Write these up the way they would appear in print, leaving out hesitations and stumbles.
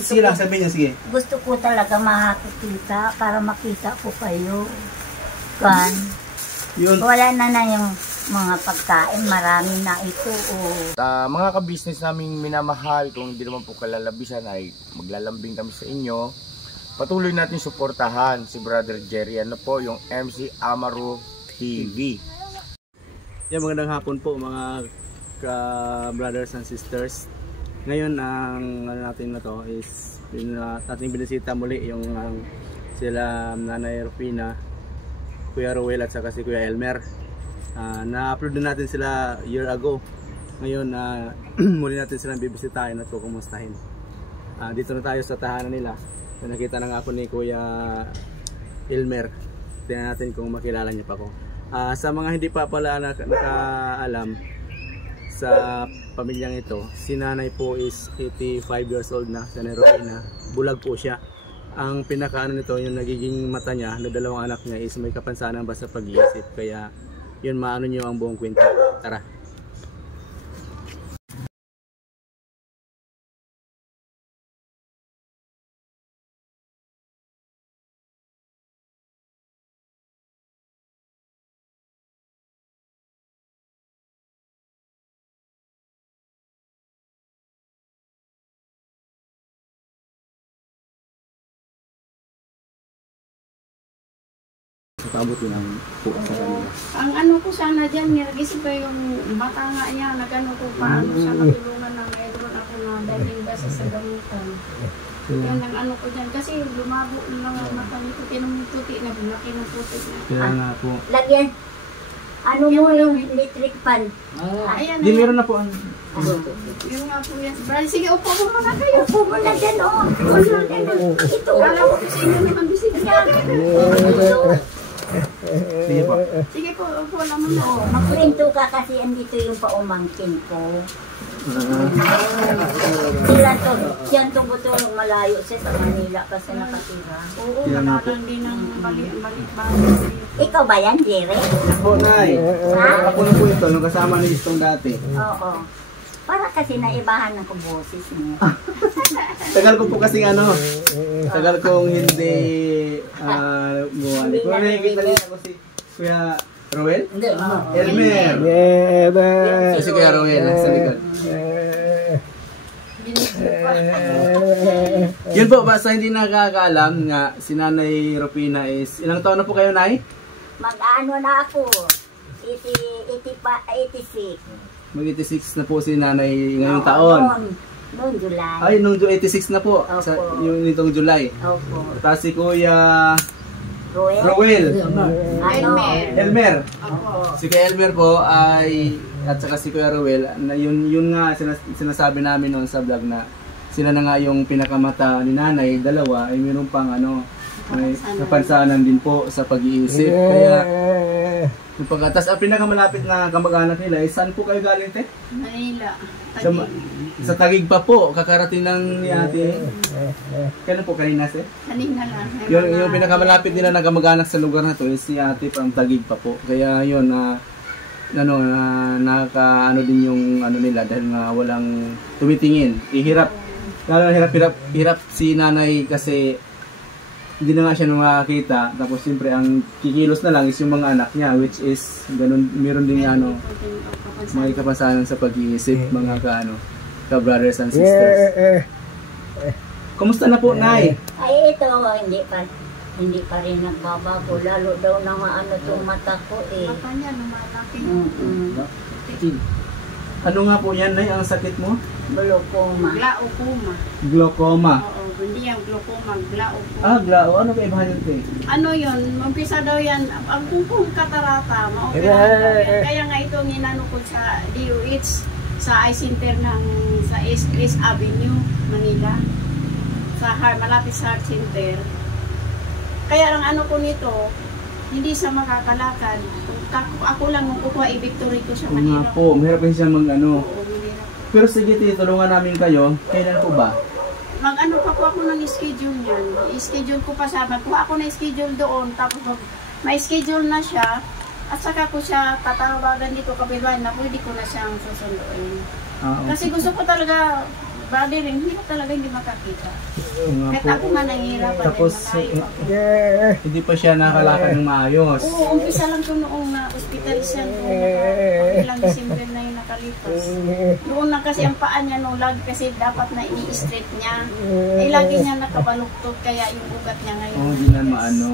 Sige lang, sabihin niyo, sige. Gusto ko talaga makakita para makita ko kayo. Kan. Yun. Wala na yung mga pagkain, marami na ito. Mga ka-business naming minamahal, kung hindi naman po kalalabisan ay maglalambing kami sa inyo. Patuloy natin suportahan si Brother Jerry, ano po, yung MC Amaru TV. Yan, magandang hapon po mga brothers and sisters. Ngayon ang natin na to is ating binisita muli yung sila Nanay Rufina, Kuya Rowel at saka si Kuya Elmer. Na-upload na natin sila year ago. Ngayon muli natin silang bibisitahin at kukumustahin. Dito na tayo sa tahanan nila. Nakita na nga po ni Kuya Elmer. Tingnan natin kung makilala niya pa ko. Sa mga hindi pa pala nakaalam sa pamilyang ito, si nanay po is 85 years old na, si Nanay Rufina. Bulag po siya. Ang pinakaano nito, yung nagiging mata niya na dalawang anak niya is may kapansanan ba sa pag-iisip. Kaya yun, maano niyo ang buong kwento. Tara. Paabot yun ang po sa kanila. Ang ano ko sana dyan, niragis pa yung bata nga niya, nagano ko paano siya matulungan ng Edron ako na daling basa sa gamutan. Yan ang ano ko dyan, kasi lumabo ng mga mata nito, kinumututi na, laki ng puti na. Kaya nga po. Lagyan. Ano mo yung electric fan? Ayan Di meron na po ang... Yun nga po yan. Brad, sige, upo mo muna kayo. Upo mo na dyan, oh. Ito. Alam ko sa inyo naman bisita. Sige po. Sige po, upo lang muna. Magkwento ka kasi andito yung paumangkin ko. Yan to butulong malayo siya sa Manila kasi nakatira. Oo, nakalang din ng balik-balik. Ikaw ba yan, Jerry? Po, Nay. Ha? Ako na po ito, nung kasama ni Istong dati. Oo. Para kasi naibahan ng kuboses mo. Tagal ko po kasi tagal kong hindi buwali. Kung nakikita niyo ako si Kuya Rowel? Hindi, Elmer! Si Kuya Rowel, sa likod. Yun po, basta hindi nakakaalam nga si Nanay Rufina is, ilang taon na po kayo, Nay? Mag-ano na ako? 86. Mag-86 na po si Nanay ngayong taon. Noong July. Ay, nung 86 na po. Opo. Yung nitong July. Opo. Tapos si Kuya Rowel. Elmer. Opo. Si Kuya Elmer po ay, at saka si Kuya Rowel, na yun nga sinasabi namin noon sa vlog na sila na nga yung pinakamata ni Nanay, dalawa, ay mayroon pang may kapansanan din po sa pag-iisip. Kaya, tapos ang pinakamalapit na kamag-anak nila, saan po kayo galing, te? Manila. Sa Taguig pa po, kakarating ng ni ate. Kailan po kanina, te? Kanina lang. Yung pinakamalapit nila na kamag-anak sa lugar na to is si ate from Taguig pa po. Kaya yun, nakaka din yung nila dahil nga walang tumitingin. Ihirap. Lalo na hirap si nanay kasi hindi na nga siya makakita. Tapos siyempre ang kikilos na lang is yung mga anak niya, which is ganun, meron din may kapansanan sa pag-iisip, mga ka-brothers and sisters. Kumusta na po, Nay? Ay, ito, hindi pa rin nagbabago. Lalo daw na itong mata ko eh. Mata niya, lumalaki. Ano nga po yan, Nay, ang sakit mo? Glaucoma. Glaucoma. Glaucoma. Oo, hindi yung glaucoma, glaucoma. Glaucoma. Ano ba ibahan yun, te? Ano yun, mampisa daw yan, ang kung katarata, maoperahan daw yan. Kaya nga ito ginano ko sa DOH, sa eye center sa East Avenue, Manila. Malapit sa heart center. Kaya ang ano ko nito, hindi siya makakalakad. Ako lang kukuha i-victory ko sa Manila. Nga po, mahirap din siya Oo, mahirap. Pero sige, tulungan namin kayo. Kailan po ba? Mag-ano pa po ako ng schedule niyan. I-schedule ko pa siya. Magkuha ako ng schedule doon. Tapos may schedule na siya. At saka ko siya tatawagan dito kabiruan na pwede ko na siyang susunduin. Okay. Kasi gusto ko talaga brother rin, hirap talaga hindi makakita. Nga Kahit po. ako nga nahihirapan Tapos, din malayo ako. hindi pa siya nakalakad ng maayos. Oo, umpisa lang to noong na-hospital siya. Ilang December na yung nakalipas. Noon na kasi ang paa niya no, lagi kasi dapat na i-straight niya. Eh, lagi niya nakabaluktot kaya yung ugat niya ngayon. Oh, hindi na maano.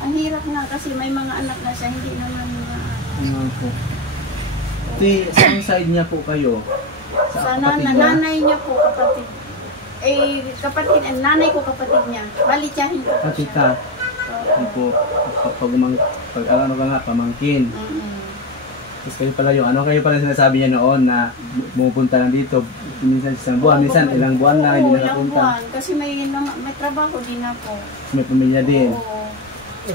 Ang hirap nga kasi may mga anak na siya, hindi naman Nga po. Saan side niya po kayo? sa kapatid niya? nanay niya po, kapatid. Nanay ko kapatid niya. Balityahin ko po Pati siya. ka. Oo. Ano po, pag ano ka nga, pamangkin. Mm-mm. Tapos kayo pala yung, ano kayo pala sinasabi niya noon na pumupunta lang dito, minsan isang buwan, minsan ilang buwan na, hindi Oo, ilang nakapunta. buwan. Kasi may trabaho din ako. May pamilya din. Oo.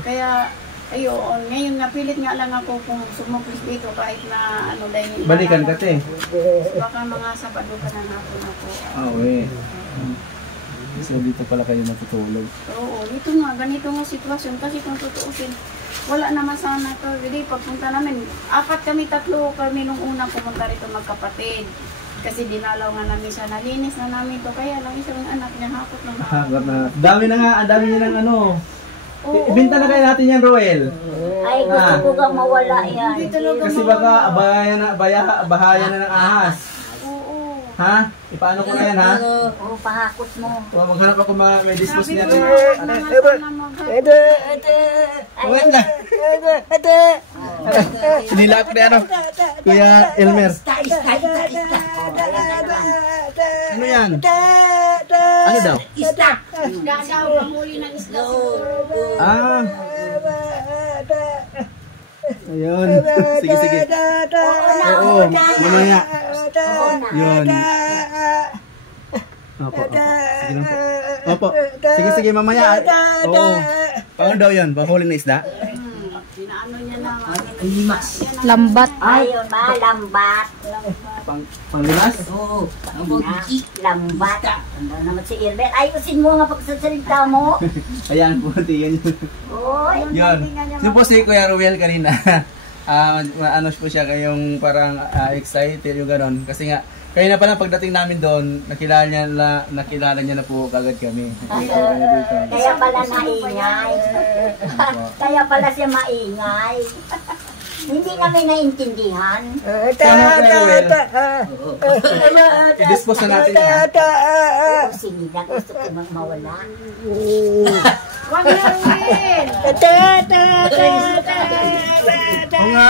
Kaya, ayun, ngayon napilit nga lang ako kung sumuplis dito kahit na ano dahil Balikan ka te. baka mga Sabado ka na hapon ako. Okay. So dito pala kayo matutulog. Oo, dito nga, ganito nga sitwasyon kasi kung tutuusin, wala naman sana to. Hindi, pagpunta namin, 3 kami nung una pumunta rito magkapatid. Kasi dinalaw nga namin siya, nalinis na namin to. Kaya lang isang anak niya hapot ng hapot. Hagat na. Dami na nga, dami niya ng ano. Oo. Ibenta na kayo natin yan, Roel. Ay, gusto ko kang mawala yan. Hindi talaga Kasi baka bahayan na ng ahas. Oo. Ha? Ipaano ko na yan, ha? Oo, pahakot mo. O, maghanap ako may dispose Sabi niya. ko, sana mag-hapon. Wait na. Sinilak na ano. Kuya Elmer. Ano yan? Ano daw? Isda daw, panghuli ng isda siguro. Ah. Ayun. Sige, sige. Oo, mamaya. Yun. Opo, opo. Sige lang po. Opo. Sige, sige, mamaya. Oo. Paano daw yun? Panghuli ng isda? Pinaano niya na. Lambat. Ayun ba, lambat. Panglimas? Oo, lambat. Ano naman si Irben? Ayusin mo nga pagsasalita mo. Ayan po, tingnan nyo. Oy. Yun. Yun po si Kuya Ruel kanina. Ano po siya, kayong parang excited yung ganon. Kasi nga, kayo na pala pagdating namin doon, nakilala niya na po kagad kami. Kaya pala maingay. Kaya pala siya maingay. Hindi namin naintindihan. Sana Kuya Ruel, i-dispose na natin yan. Oo, sige na, gusto ko mang mawala. Wag na rin. Oo nga.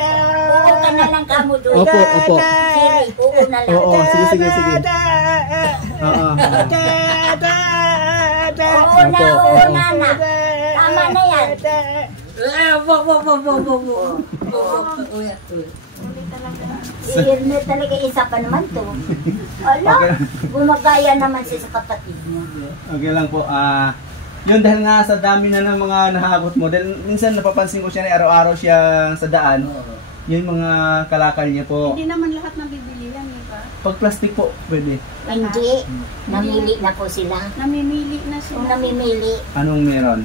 Oo ka na lang kamo doon. Opo, opo. Sige, oo na lang. Oo, sige, sige, sige. Oo. Oo na, oo na. Tama na yan. Si Irne talaga isa pa naman to. Ala, gumagaya naman siya sa kapatid niya. Okay lang po. Yun dahil nga sa dami na ng mga nahagot mo. Dahil minsan napapansin ko siya na araw-araw siya sa daan. Yung mga kalakal niya po. Hindi naman lahat nabibili yan, di ba? Pag plastic po, pwede. Hindi, namili na po sila. Namimili na Kung sila. namimili, Anong meron?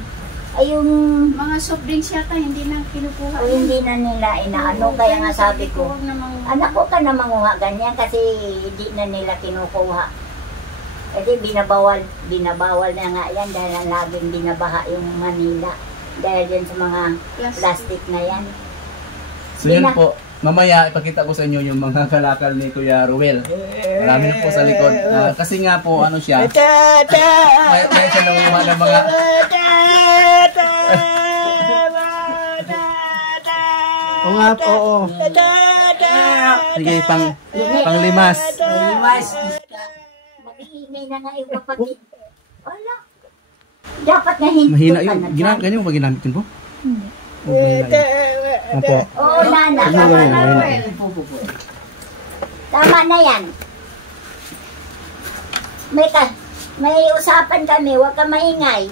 ay yung Mga soft drinks yata, hindi na kinukuha. kung hindi na nila inaano, kaya nga sabi ko, Huwag namang anak ko ka na manguha ganyan kasi hindi na nila kinukuha. Kasi binabawal na nga yan dahil ang laging binabaha yung Manila. Dahil yan sa mga plastic na yan. So yun po. Mamaya ipakita ko sa inyo yung mga kalakal ni Kuya Ruel. Marami na po sa likod. Kasi nga po ano siya. May siya nanguha ng mga... Oo nga, oo. Sige, panglimas. Mag-iingay na nga yung kapatid. Wala. Dapat na hindi Mahina ka yung... na dyan. Ganyan mo ba ginamit yun po? Mahina yun. Opo. Oo, nana. Ano Tama ba na, yun? Ruel. Tama na yan. May usapan kami, huwag ka maingay.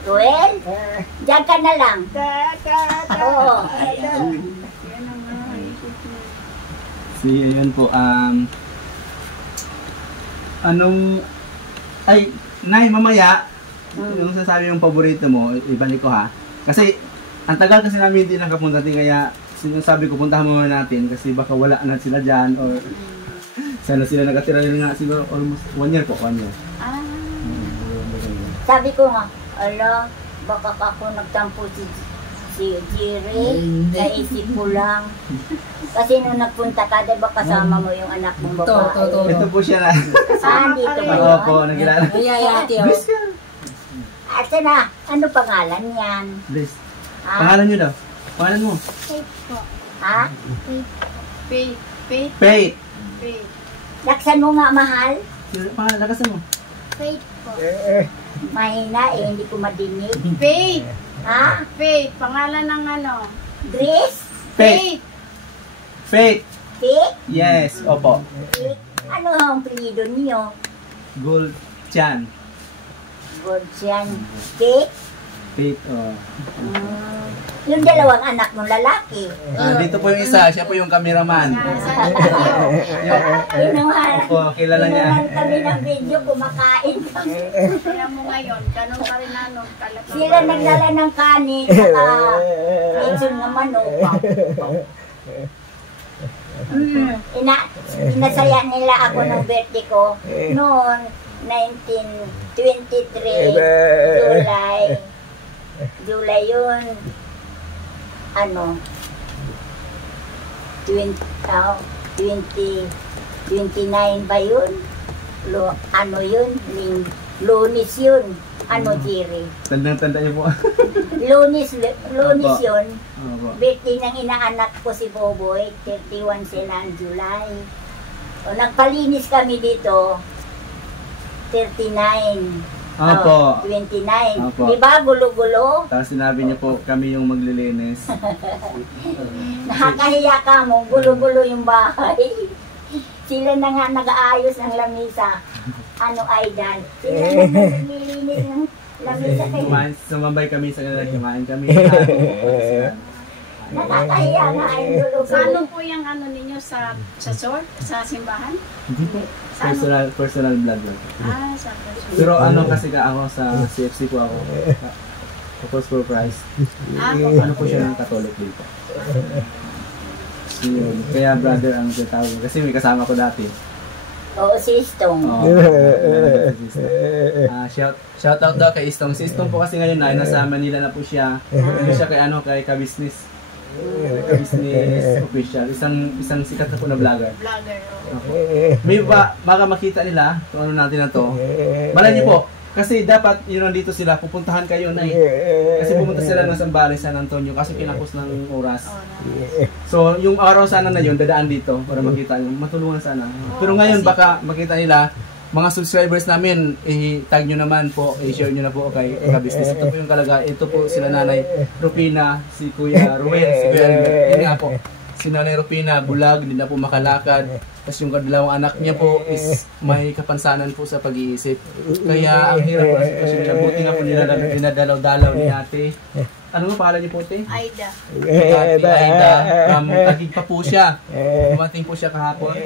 Ruel, diyan ka na lang. Oo. Yun po, ay, Nay, mamaya, yung sasabi yung paborito mo, ibalik ko ha. Kasi, ang tagal kasi namin hindi nakapunta din, kaya sinasabi ko, puntahan muna natin, kasi baka wala na sila dyan, or Sana sila nakatira rin nga siguro almost 1 year po, 1 year. Ah, Sabi ko nga, ala, baka ako nagtampo si Jerry, naisip ko lang. Kasi nung nagpunta ka, diba kasama mo yung anak mong babae? Ito po siya na. Dito ba Oo yun? po, nagilala. Ate na, ano pangalan yan? Please. Ha? Pangalan nyo daw. Pangalan mo? Ha? Faith. Faith. Faith. Faith. Laksan mo nga, mahal. Pangalan, lakasan mo. Mahina eh, hindi ko madinig. Faith. Ha? Faith. Pangalan ng ano? Grace? Faith. Faith. Vic? Yes, opo. Vic? Ano ang pilido niyo? Gold Chan. Good yan. Vic? Faith, oh. Yung dalawang anak ng lalaki. Dito po yung isa, siya po yung cameraman. Yun naman. Opo, kilala niya. Yun naman kami ng video, kumakain kami. Kaya mo ngayon, ganun pa rin ano, kalaki. Sila nagdala ng kanin, saka litson na manok. Inasaya nila ako ng birthday ko noon, 1923, July yun, ano, 29 ba yun? Ano yun? Lunes yun. Ano, Jerry? Tandang-tanda niyo po. Lunes yun. Opo. Birthday ng inaanak ko si Boboy, 31 sila ng July. O, nagpalinis kami dito, 39. Opo. 29. Opo. Di ba, gulo-gulo? Tapos sinabi niya po, kami yung maglilinis. Nakakahiya ka mo, gulo-gulo yung bahay. Sila na nga nag-aayos ng lamisa. Ano, Aidan? Sila na naglilinis ng lamisa kayo. Sumambay kami sa kanila, kumain kami. Nakakahiya nga ay gulo-gulo. Sa ano po yung ano ninyo sa church? Sa simbahan? Hindi po. Personal vlog lang. Ah, sa church. Pero ano kasi ka ako sa CFC po ako. Tapos for Christ. Ah, Ano po siya ng Catholic dito. Yun. Kaya brother ang tawag. Kasi may kasama ko dati. Oo, si Istong. Shout out daw kay Istong. Si Istong po kasi ngayon ay nasa Manila na po siya. Hindi siya kay kay ka-business. Ka-business official. Isang sikat na po na vlogger. Vlogger. May baka makita nila kung ano natin na to. Malay niyo po. Kasi dapat yun nandito sila, pupuntahan kayo na Kasi pumunta sila ng Sambales, San Antonio kasi kinapos ng oras. So yung araw sana na yun, dadaan dito para makita nyo, matulungan sana. Pero ngayon baka makita nila, mga subscribers namin, i-tag nyo naman po, i-share nyo na po kay ka-business. Ito po yung kalagay, ito po sila Nanay Rupina, si Kuya Ruel, si Kuya Albert. Yun nga po, si Nanay Rupina, bulag, hindi na po makalakad. Tapos yung dalawang anak niya po is may kapansanan po sa pag-iisip. Kaya ang hirap po ang sitwasyon niya. Buti nga po dinadalaw-dalaw ni ate. Ano nga pangalan niyo po, ate? Aida. Ate Aida. Tagig pa po siya. Dumating po siya kahapon.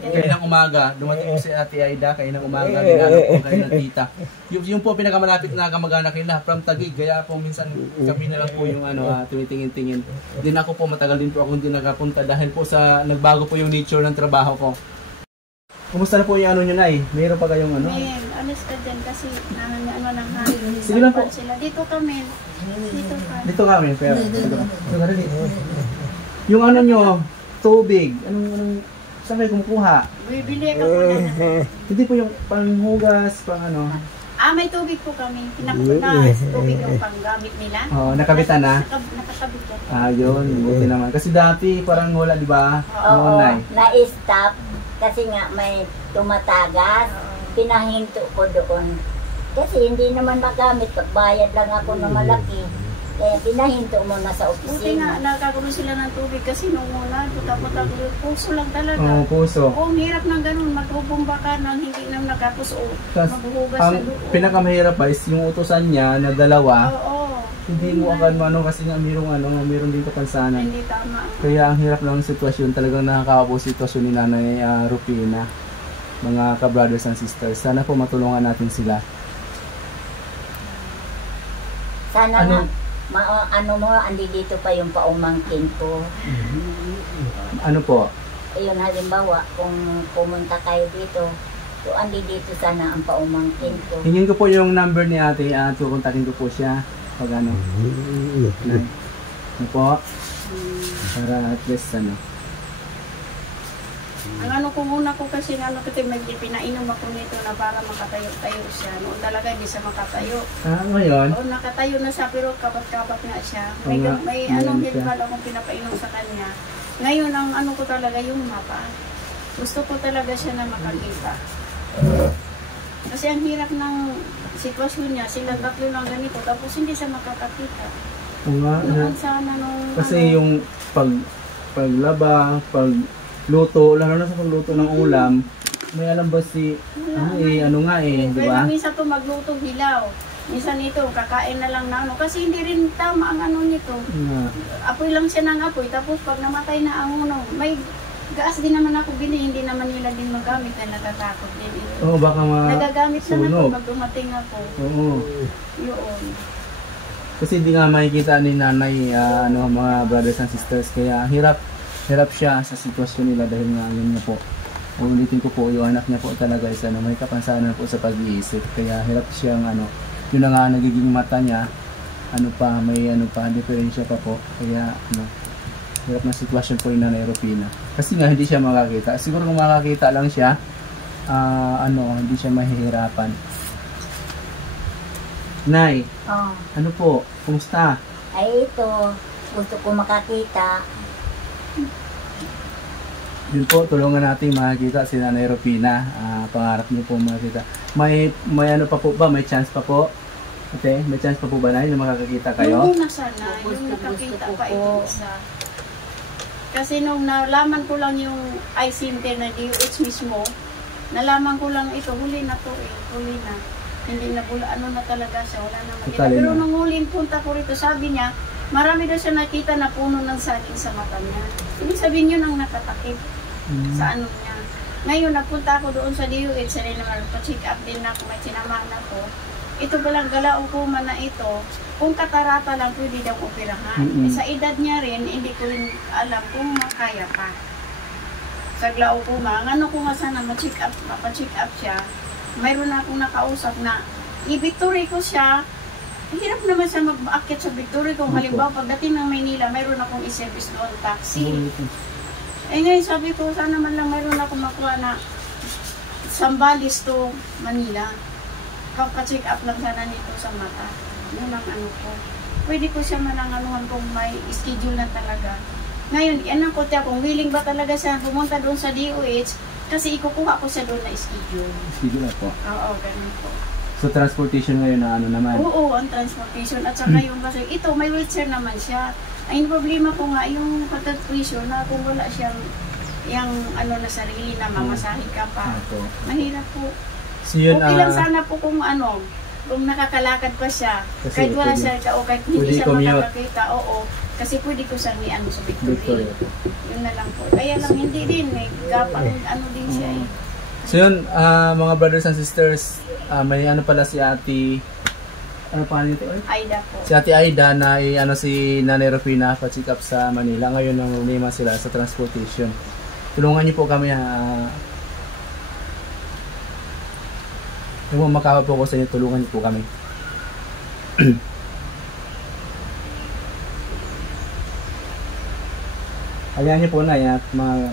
Kaninang umaga. Dumating po si ate Aida. Kaninang umaga. Ginanap po kayo ng tita. Yung po pinakamalapit na kamag-anak nila from Tagig. Kaya po minsan kami na lang po yung tumitingin-tingin. Din ako po matagal din po ako hindi nakapunta dahil po sa nagbago po yung nature ng trabaho ko. Kumusta na po yung ano nyo, Nay? Mayroon pa kayong ano? Men, alis ka din kasi ano ng hangin. Sige lang po. Sila. Dito kami. Dito ka. Dito kami, pero yung ano nyo, tubig, anong saan kayo kumukuha? Bibili ka po na. Hindi po yung panghugas, pang ano. May tubig po kami. Pinakuha tubig yung panggamit nila. Oo, nakabitan na. Nakakabit po. Yun, buti naman. Kasi dati parang wala, di ba? Oo, Nay. na-stop kasi nga may tumatagas. Pinahinto ko doon. Kasi hindi naman magamit, bayad lang ako ng malaki. Kaya pinahinto mo na sa Buti nga, opisina. nakakulo sila ng tubig kasi nung una, puta-puta, puso lang talaga. Oo, puso. Ang hirap ng ganun, maghubong ka nang hindi naman nakapuso. Maghuhugas Ang sa loob. pinakamahirap pa is yung utusan niya na dalawa, Oo. hindi mo agad kasi nga mayroong din kapansanan. Hindi tama. Kaya ang hirap ng sitwasyon, talagang nakakawa po sitwasyon ni Nanay Rupina, mga ka-brothers and sisters. Sana po matulungan natin sila. Sana Ano? nga, andi dito pa yung paumangkin ko. Ano po? ayun halimbawa, kung pumunta kayo dito, so andi dito sana ang paumangkin ko. Hingin ko po yung number ni ate at kukontakin ko po siya pag ano. Nay. Ano po? Para at least ano. Ang ano ko muna ko kasi kasi may pinainom ako nito na para makatayo-tayo siya. Noon talaga hindi siya makatayo. Ngayon? O nakatayo na siya pero kapat-kapat nga siya. May, Oo nga, may ngayon anong siya. herbal akong pinapainom sa kanya. Ngayon ang ano ko talaga yung mata. Gusto ko talaga siya na makakita. Kasi ang hirap ng sitwasyon niya, sila tatlo lang ganito, tapos hindi siya makakakita. Oo nga. Noon sana nung Kasi ano, yung paglaba, pagluto, lalo na sa pagluto ng ulam, may alam ba si ano nga di kaya ba? minsan to magluto hilaw. Minsan ito, kakain na lang na ano. Kasi hindi rin tama ang ano nito. Nga. Apoy lang siya ng apoy. Tapos pag namatay na ang uno, may gas din naman ako bili. Hindi naman nila din magamit na natatakot din ito. Oo, baka Nagagamit na ako sunog. pag dumating ako. Oo. Yun. Kasi hindi nga makikita ni nanay mga brothers and sisters. Kaya hirap siya sa sitwasyon nila dahil nga yun nga po. Ulitin ko po, yung anak niya po talaga is may kapansanan po sa pag-iisip. Kaya hirap siyang yun na nga nagiging mata niya, may diferensya pa po. Kaya hirap na sitwasyon po yung Nanay Rufina. Kasi nga hindi siya makakita. Siguro kung makakita lang siya, hindi siya mahihirapan. Nay, Oh. ano po? Kumusta? Ay ito, gusto ko makakita. Yun po, tulungan natin makakita si Nanay Rufina. Pangarap niyo po makakita. May ano pa po ba? May chance pa po? Okay, may chance pa po ba na na makakakita kayo? Hindi na sana. Yung nakakita Gusto pa ko ito isa. Kasi nung nalaman ko lang yung eye center na DOH mismo, nalaman ko lang ito, huli na to huli na. Hindi na na talaga siya, wala na makita. Totally Pero na. nung huling punta ko rito, sabi niya, marami daw siya nakita na puno ng saging sa mata niya. Ibig sabihin yun ang natatakip sa ano niya. Ngayon, nagpunta ako doon sa DOH, sa naman, pa-check up din ako, may sinamahan ako. Ito palang galaukuma na ito, kung katarata lang pwede daw operahan. Sa edad niya rin, hindi ko rin alam kung makaya pa. Sa glaukuma, ang ano ko nga sana, mapacheck up siya, mayroon na akong nakausap na i-victory ko siya. Hirap naman siya mag-akit sa victory kung halimbawa pagdating ng Maynila, mayroon akong i-service doon taxi. Ngayon sabi ko, sana man lang mayroon akong makuha na Sambales to Manila. Kaka-check up lang sana nito sa mata. Yun ang ano ko. Pwede ko siya mananganuhan kung may schedule na talaga. Ngayon, yan ko tiya kung willing ba talaga siya pumunta doon sa DOH kasi ikukuha ko siya doon na schedule. Schedule na po. Oo, ganun po. So transportation ngayon na naman? Oo, ang transportation. At saka yung kasi ito, may wheelchair naman siya. Ay, problema ko nga, yung pressure na kung wala siyang yung na sarili na mamasahe ka pa. Mahirap po. So yun, okay lang sana po kung kung nakakalakad pa siya. Kahit wala siya, o kahit hindi siya makakakita, oo. Kasi pwede ko siya sa Victoria. Yun na lang po. Kaya lang hindi din, gapang din siya eh. So yun, mga brothers and sisters, may pala si Ate, ano pangalan nito? Aida po. Si Ate Aida na si Nanay Rufina pa-check up sa Manila. Ngayon nang problema sila sa transportation. Tulungan niyo po kami Kung makakapag po ko sa inyo, tulungan niyo po kami. Ayahan niyo po na yan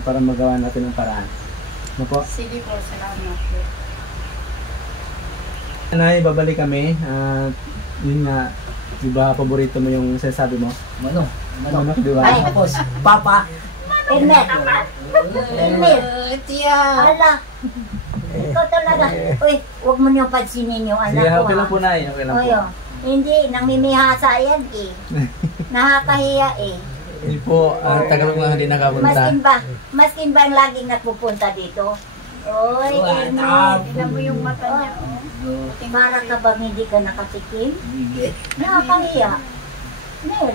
para magawa natin ng paraan. Ano po? Sige po, salamat po. Nay, babalik kami. Yun nga, di ba paborito mo yung sinasabi mo? Manok. Manok, di ba? Ay, Papa. Emet. Tiya. Ala. Ikaw talaga. Uy, huwag mo niyong pansinin yung anak Sige, ko. okay lang po, Nay. Okay lang po. Oyo. Hindi, namimihasa yan eh. Nakakahiya eh. Hindi po, tagal ko nga hindi nakapunta. Maskin ba ang laging nagpupunta dito? Oy, Emet. Tignan mo yung mata niya. Para ka bang hindi ka nakatikim? Nakakahiya. Nel,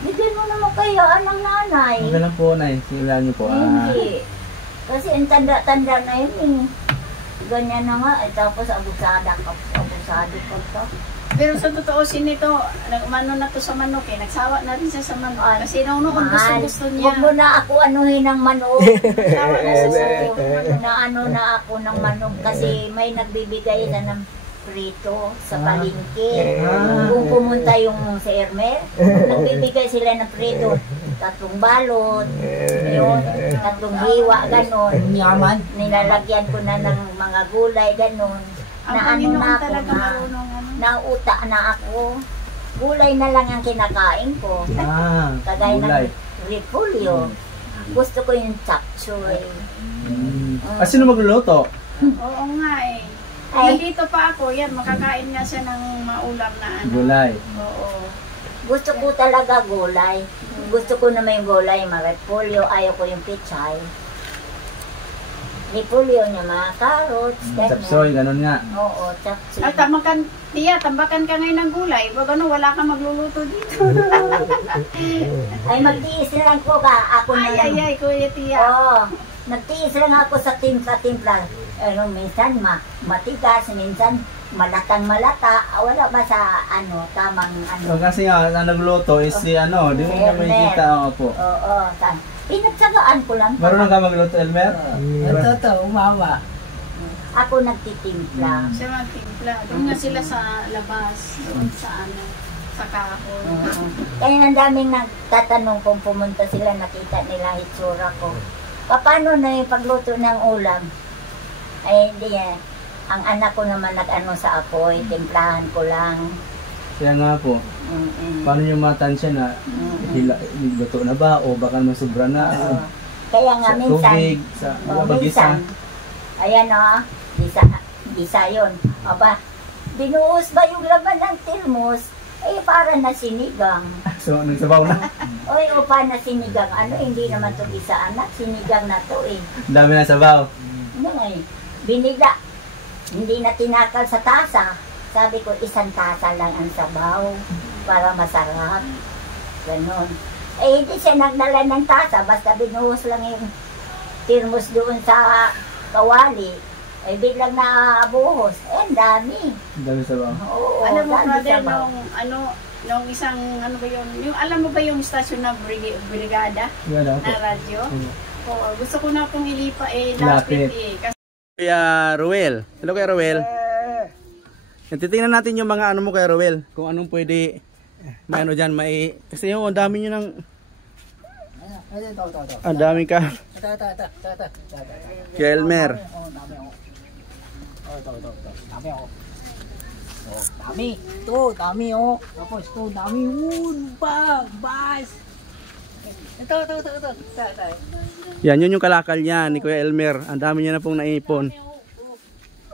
bigyan mo naman kaya ng nanay. Okay lang po, Nay. Simulan niyo po. Hindi. Kasi ang tanda-tanda na yun eh. Ganyan na nga. Tapos abusado ka to. Pero sa totoo nito, nagmano na to sa manok eh. Nagsawa na rin siya sa manok. Ay, Kasi noon gusto niya. Huwag mo na ako anuhin ng manok. Nagsawa na siya sa Naano na ako ng manok kasi may nagbibigay na ng prito sa palengke. Kung pumunta yung sa Ermer, nagbibigay sila ng prito. 3 balot, yun, 3 hiwa, ganon. Nilalagyan ko na ng mga gulay, ganon. Ang Na ano Panginoon na ako talaga na, marunong ano. nauta na ako. Gulay na lang ang kinakain ko. Kagaya gulay. ng repolyo. Gusto ko yung chop suey. Sino magluluto? Oo nga eh. Ay. Nandito pa ako, yan, makakain nga siya ng maulam na ano. Gulay. Oo. Gusto ko talaga gulay. Gusto ko na may gulay, mga repolyo. Ayaw ko yung pichay. Repolyo niya, mga carrots, Chapsoy, ganun nga. Oo, chapsoy. Ay, tambakan ka ngayon ng gulay. Pag ano, wala kang magluluto dito. Ay, magtiis lang ko ka. Ako na lang. Ay, Kuya Tia. Oo. Nagtiis lang ako sa timpla-timpla. Ano, minsan matigas, minsan malatang-malata. Wala ba sa ano, tamang ano? So, kasi nga, ang nagluto is si ano, di mo niya may kita po. Oo, pinagsagaan ko lang. Marunong ka magluto, Elmer? umawa. Ako nagtitimpla. Siya magtimpla. Doon nga sila sa labas. Doon sa ano, sa kahoy. Kaya ang daming nagtatanong kung pumunta sila, nakita nila hitsura ko. Paano na yung pagluto ng ulam? Ay, hindi eh. Ang anak ko naman nag-ano sa apoy, timplahan ko lang. Kaya nga po, paano yung matansya na luto na ba o baka masubra na? Kaya nga Sa minsan, tubig, sa minsan, ayan o, gisa yun. Aba, binuhos ba yung laman ng termos? Eh, para na sinigang. So, nagsabaw na. Oy, upa na sinigang. Ano, hindi naman to gisa anak, sinigang na to eh. Dami na sabaw. Ano nga eh, binila. Hindi na tinakal sa tasa. Sabi ko, 1 tasa lang ang sabaw para masarap. Ganon. Eh, hindi siya nagdala ng tasa. Basta binuhos lang yung termos doon sa kawali. Eh, biglang nabuhos. Eh, ang dami. Dami sabaw. Oo, Alam mo, dami brother, sabaw. nung isang, ano ba yun, alam mo ba yung stasyon na brigada Yan ako. na radyo? Oo, gusto ko na itong ilipa Lapit. lapit eh. Kasi Kuya Ruel. Hello Kuya Ruel. Titingnan natin yung mga ano mo Kuya Ruel. Kung anong pwede may ano dyan. Kasi yung ang dami nyo ng... Ang dami ka. Kuya Elmer. Dami. Ito, dami oh. Tapos ito, dami. Bas. Ito. Yan, yun yung kalakal niya ni Kuya Elmer. Ang dami niya na pong naipon.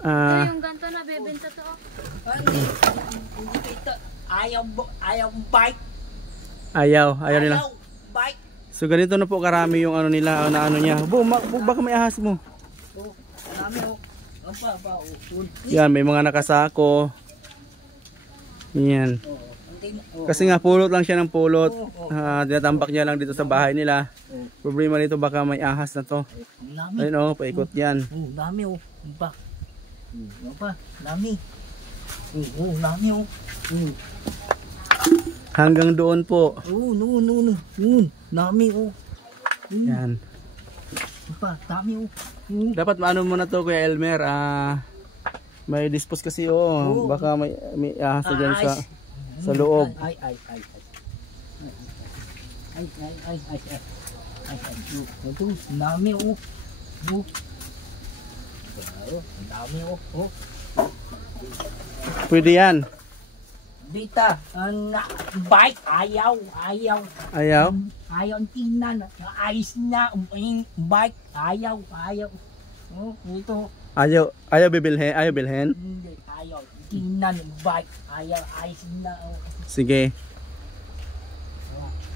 Yung ganito na bebenta to. Ayaw bike. Ayaw nila. Bike. So ganito na po karami yung ano nila, na ano niya. Baka may ahas mo. Dami oh. Yan, may mga nakasako. Yan. Kasi nga pulot lang siya ng pulot. Tinatambak niya lang dito sa bahay nila. Problema nito baka may ahas na to. Ayun oh, paikot yan. Dami oh. Dami. Dami oh. Hanggang doon po. No. Dami oh. Yan. Dami oh. Dapat maano mo na to Kuya Elmer. May dispose kasi oh. Baka may ahas na dyan sa loob. Ay. Ito, dami oh. Dami oh. Pwede yan. Dita, bike ayaw. Ayaw? Ayaw ang tinan. Ayos na, bike ayaw. Oh, ito. Ayaw bibilhin? Ayaw bilhin? Hindi, ayaw. Tinan, bike ayaw. Ayos na. Oh. Sige.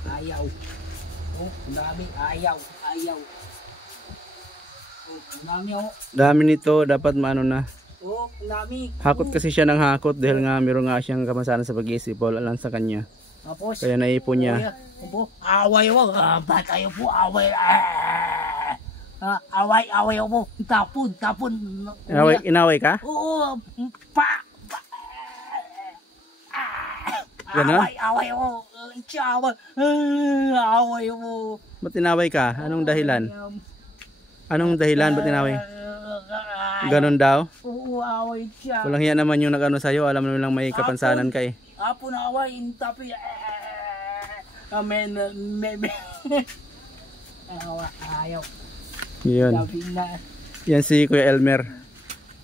Ayaw. Oh, dami ayaw. Oh, dami oh. Dami nito, dapat maano na. Oh, dami. Hakot kasi siya ng hakot dahil nga meron nga siyang kamasanan sa pag-iisip. Wala lang sa kanya. Tapos, Kaya naipon niya. Away mo. Batay po, away. Away mo. Tapon. Inaway ka? Oo. Ganon? Away mo. Away mo. Ba't tinaway ka? Anong dahilan? Anong dahilan? Ba't tinaway? Ganon daw? Oo, away siya. Walang hiya naman yung nag-ano sa'yo. Alam naman lang may kapansanan ka eh. Apo na away, tapi amen, ayaw. Yun. Sabi na, Yan si Kuya Elmer.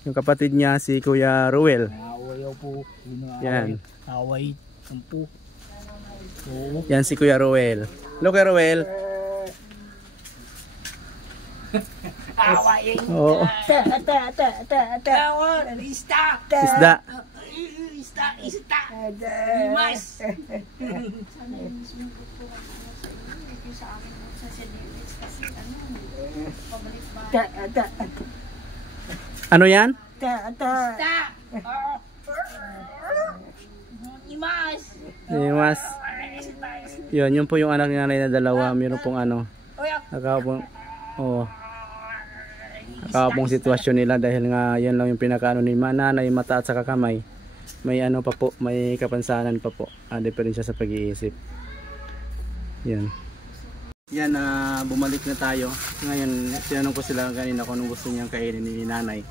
Yung kapatid niya si Kuya Ruel. away po. Yan. Away, sampu. Oo. Yan si Kuya Ruel. Hello Kuya Ruel. Away. Oo. Isda. Isda. Isda. Limas. Sana yung mismo po sa akin sa CDMH kasi pabalik ba? Ano yan? Isda. Limas. Mas. Yun po yung anak ni nanay na dalawa. Meron pong ano. Nakakapong. Oo. Nakakapong sitwasyon nila dahil nga yan lang yung pinakaano ni nanay, mata at saka kamay. May ano pa po, may kapansanan pa po. Diferensya sa pag-iisip. Yan. Yan, bumalik na tayo. Ngayon, tinanong ko sila kanina kung anong gusto niyang kainin ni nanay.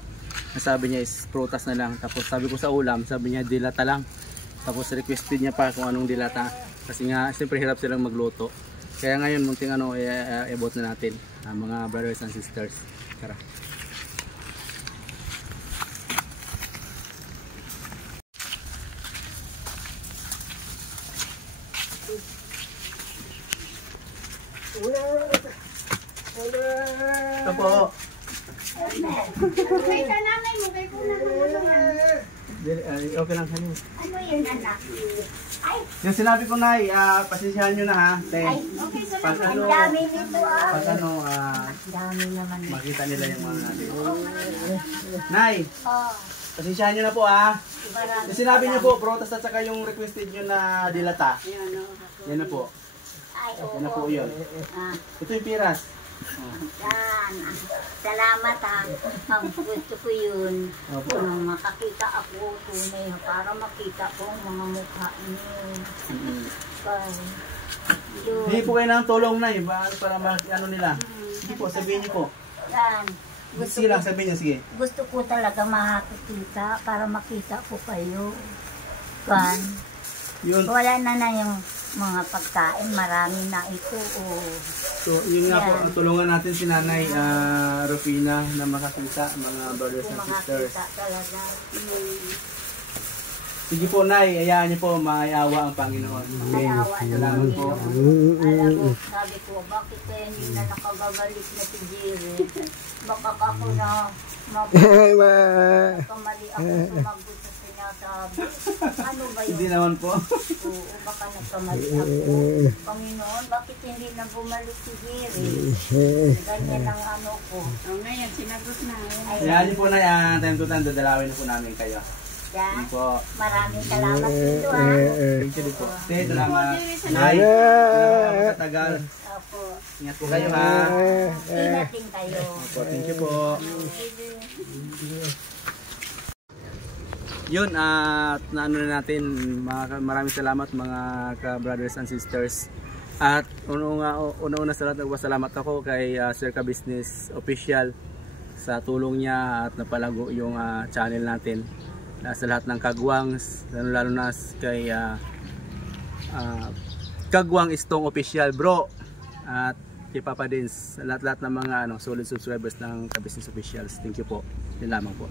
Sabi niya is prutas na lang. Tapos sabi ko sa ulam, sabi niya dilata lang. Tapos requested niya pa kung anong dilata. Kasi nga, siyempre hirap silang magluto. Kaya ngayon, munting ano, i-abot na natin. Mga brothers and sisters. Tara. Ito po. Kay ka nanay mo, kay ko na Okay lang kanina. Ano yun, anak? Ay, Yung sinabi ko na, pasensyahan nyo na ha. ay, Okay, Pag salamat. ano, ang dami nito ah. pag ano, Ang dami naman. makita nila yung mga natin. Nay, Oh, pasensyahan nyo na po ha. maraming Yung sinabi nyo po, salamat. prutas at saka yung requested nyo na dilata. Yan na po. Ay, oo. Yan na po yun. Ah, Ito yung piras. yan. Salamat ha. Ang gusto ko yun. Opo. Nung makakita ako tunay para makita ko ang mga mukha niyo. Kaya, yun. Hindi po kayo ng tulong na para ano nila. Sige po, sabihin nyo po. Yan. Gusto Sige lang, ko, sabihin nyo, sige. gusto ko talaga makakita para makita ko kayo. Kan. Yun. Wala na yung mga pagkain. Marami na ito. Oh. So, yun nga po, Yan. tulungan natin si Nanay Rufina na makakita, mga brothers Kung and sisters. makakita talaga. Sige po, Nay, hayaan niyo po, maayawa ang Panginoon. Ayawa Salamat po. Alam mo, sabi ko, bakit kaya hindi na nakababalik na si Jerry? Baka ako na kamali ako sumagot sa sinasabi. Ano ba yun? Hindi naman po. Oo, baka nagkamali ako. Panginoon, bakit hindi na bumalik si Jerry? Ganyan ang ano ko. Oh, ngayon, sinagot na. Hayaan niyo po, Nay, time to time, dadalawin na po namin kayo. Yan. Sige po. Maraming salamat dito ha. Thank you po. Sige, salamat. Nay, salamat po sa tagal. Opo. Ingat po kayo, ha. Ingat din kayo. Opo, thank you po. Yun, at naano na natin, maraming salamat mga ka-brothers and sisters. At una-una sa lahat, nagpasalamat ako kay Sir Ka Business Official sa tulong niya at napalago yung channel natin. Sa lahat ng kagwangs, lalo na kay Kagwang Istong Official Bro at kay Papa Dins, lahat-lahat ng mga solid subscribers ng Ka Business Officials. Thank you po. Yun lamang po.